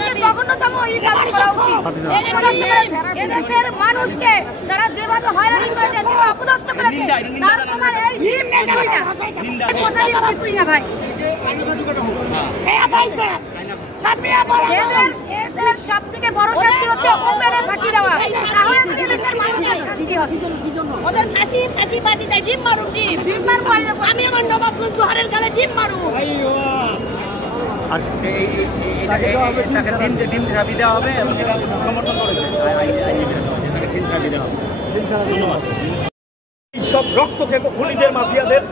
নাই, জঘন্যতম এদেশের মানুষকে তারা যেভাবে হয়রানি করেছে, অপদস্থ করেছে, তার প্রমাণ এই কিছুই না ভাই। এদের সব থেকে বড় শাস্তি হচ্ছে ওপেনে ফাঁসি দেওয়া, তাহলে এদেশের মানুষের শান্তি হবে। ওদের ফাঁসি ফাঁসি ফাঁসি দেয়, ডিম মারুন, ডিম মারবো। আমি আমার নবাবগঞ্জ দুহারের গালে ডিম মারু। আর ডিম থেরাপি দেওয়া হবে এবং এটা সমর্থন করেছে। সব রক্ত খেকো খুনিদের মাফিয়াদের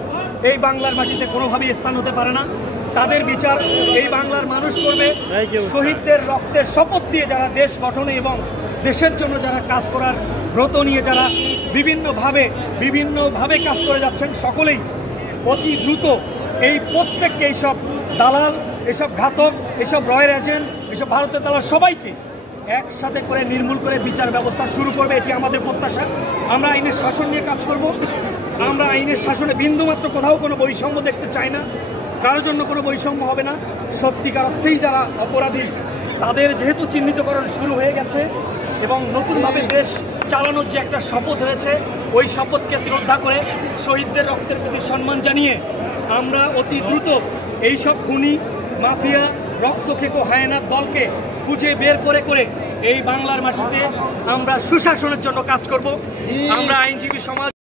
এই বাংলার মাটিতে কোনোভাবেই স্থান হতে পারে না। তাদের বিচার এই বাংলার মানুষ করবে। শহীদদের রক্তের শপথ দিয়ে যারা দেশ গঠনে এবং দেশের জন্য যারা কাজ করার ব্রত নিয়ে যারা বিভিন্নভাবে কাজ করে যাচ্ছেন, সকলেই অতি দ্রুত এই প্রত্যেককে এইসব দালাল, এইসব ঘাতক, এইসব রয়ের এজেন্ট, এইসব ভারতের দালাল সবাইকে একসাথে করে নির্মূল করে বিচার ব্যবস্থা শুরু করবে। এটি আমাদের প্রত্যাশা। আমরা আইনের শাসন নিয়ে কাজ করব। আমরা আইনের শাসনে বিন্দুমাত্র কোথাও কোনো বৈষম্য দেখতে চাই না। কারোর জন্য কোনো বৈষম্য হবে না। সত্যিকার অর্থেই যারা অপরাধী তাদের যেহেতু চিহ্নিতকরণ শুরু হয়ে গেছে এবং নতুনভাবে দেশ চালানোর যে একটা শপথ হয়েছে, ওই শপথকে শ্রদ্ধা করে শহীদদের রক্তের প্রতি সম্মান জানিয়ে আমরা অতি দ্রুত এইসব খুনি, মাফিয়া, রক্ত খেকো হায়নার দলকে খুঁজে বের করে এই বাংলার মাটিতে আমরা সুশাসনের জন্য কাজ করব। আমরা আইনজীবী সমাজ